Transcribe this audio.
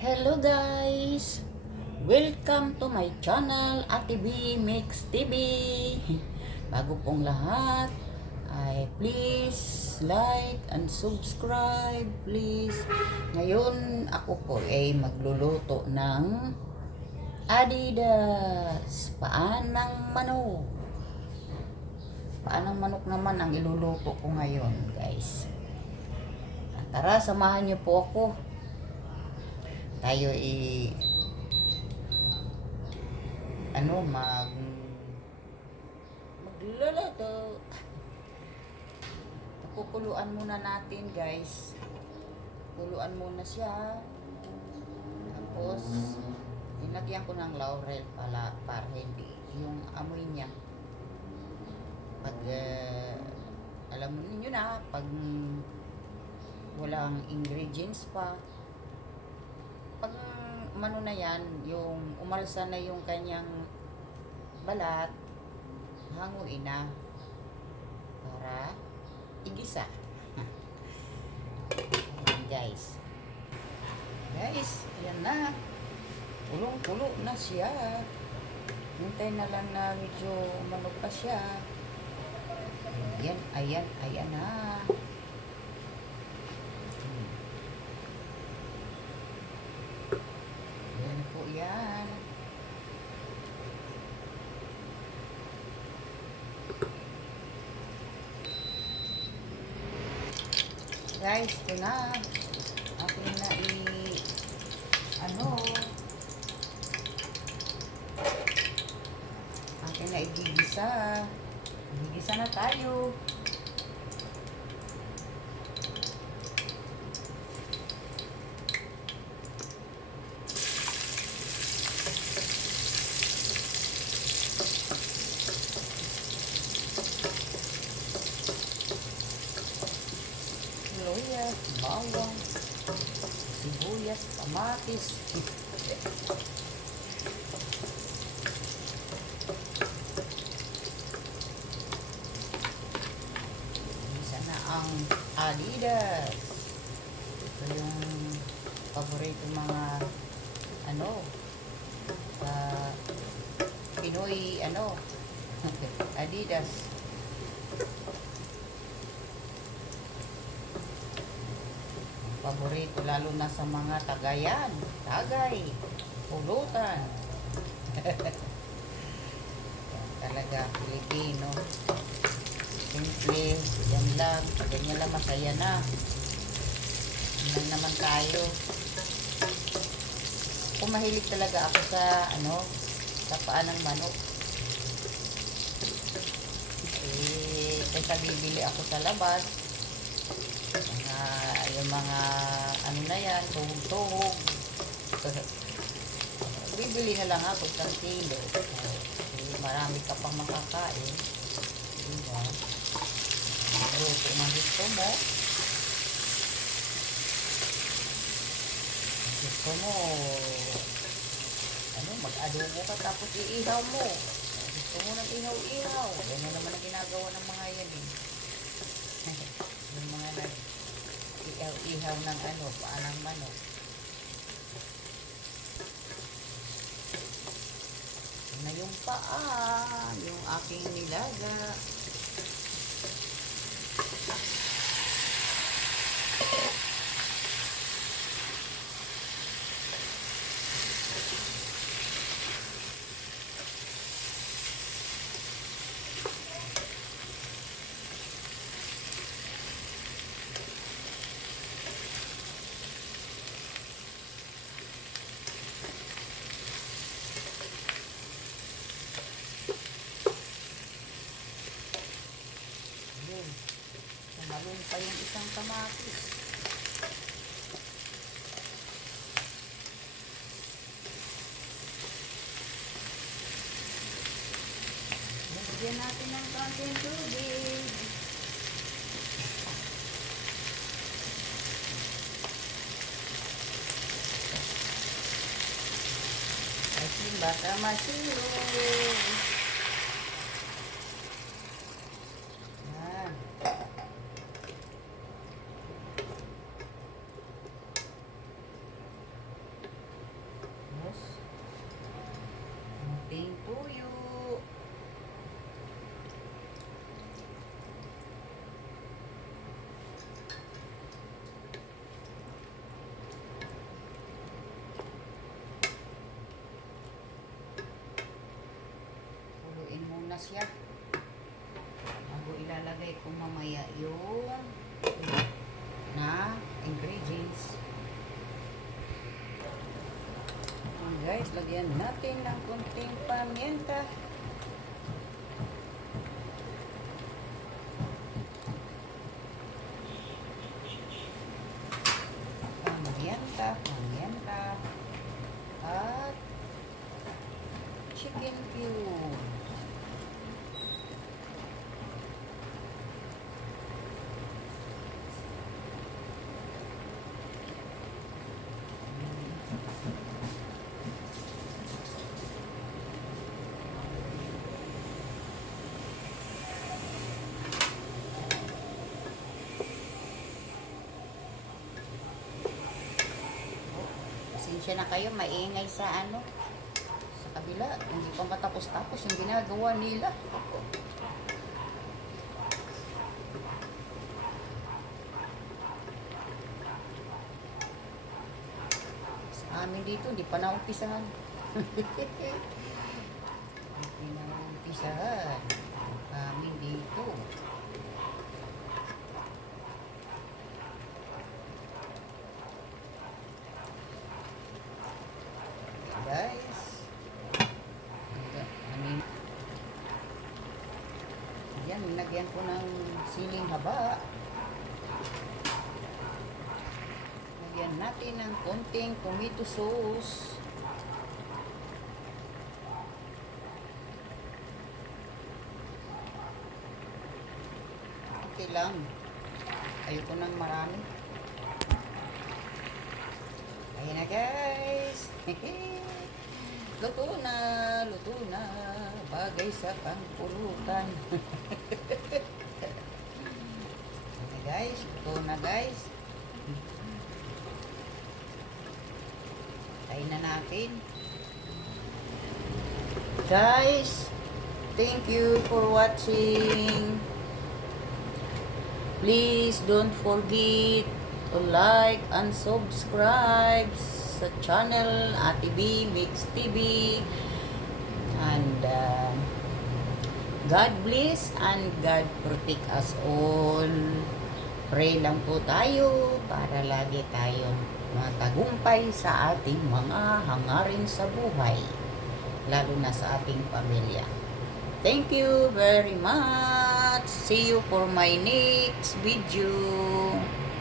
Hello guys! Welcome to my channel, Ate B Mix TV. Bago pong lahat, ay please like and subscribe please. Ngayon ako po ay magluluto ng Adidas paanang manok. Paanang manok naman ang iluluto ko ngayon guys. Tara, samahan niyo po ako. Tayo magluluto. Kukuluan muna natin guys. Kuluan muna siya. Tapos nilagyan ko ng laurel para hindi yung amoy niya pag alam mo niyo na pag walang ingredients pa, pag mano na yan, yung umalsa na yung kanyang balat, hanguin na para igisa. Ayan guys, ayan na, kulong-kulo na siya. Hintay na lang na medyo manok pa siya. Ayan na. Ayan po yan. Guys, ito na. Akin na akin na igigisa. Igigisa na tayo. Sibuyas, bawang, sibuyas, kamatis. Isa na ang Adidas. Ito yung paborito mga Pinoy Adidas. Paborito lalo na sa mga Tagay, Pulutan. Talaga Pilipino. Simple, ganyan lang masaya na. Yan naman tayo. Kung mahilig talaga ako sa paanang manok. Kaysa bibili ako sa labas. Yung mga tuhog-tuhog. Bibili na lang ako isang kilo. Marami ka pang makakain. Diba? Luto ng gusto mo. Gusto mo, mag-adobo ka tapos iihaw mo. Gusto mo ng ihaw-ihaw. Ganyan naman ang ginagawa ng mga yan eh. Yung mga ihaw-ihaw ng paanang manok. Na yung paa, yung aking nilaga. Sumalong pa yung isang kamatis. Lagyan natin ng konting tubig. Asin baka masilog. siya. Bago ilalagay ko mamaya yung na ingredients. Guys, lagyan natin ng konting paminta. Paminta. At chicken cube. Pasensya na kayo, maingay sa sa kabila. Hindi pa matapos-tapos yung ginagawa nila. Sa amin dito, hindi pa naumpisahan. Hindi na naumpisahan. Amin dito. Guys, yan, nilagyan ko ng siling haba. Lagyan natin ng konting tomato sauce. Okay lang, ayoko ng marami. Ayan na guys. Luto na. Bagay sa pangpulutan. Ayan guys, luto na guys. Tayin na natin. Guys, thank you for watching. Please don't forget to like and subscribe sa channel Ate B Mix TV. And God bless and God protect us all. Pray lang po tayo para lagi tayong matagumpay sa ating mga hangarin sa buhay, lalo na sa ating pamilya. Thank you very much. See you for my next video.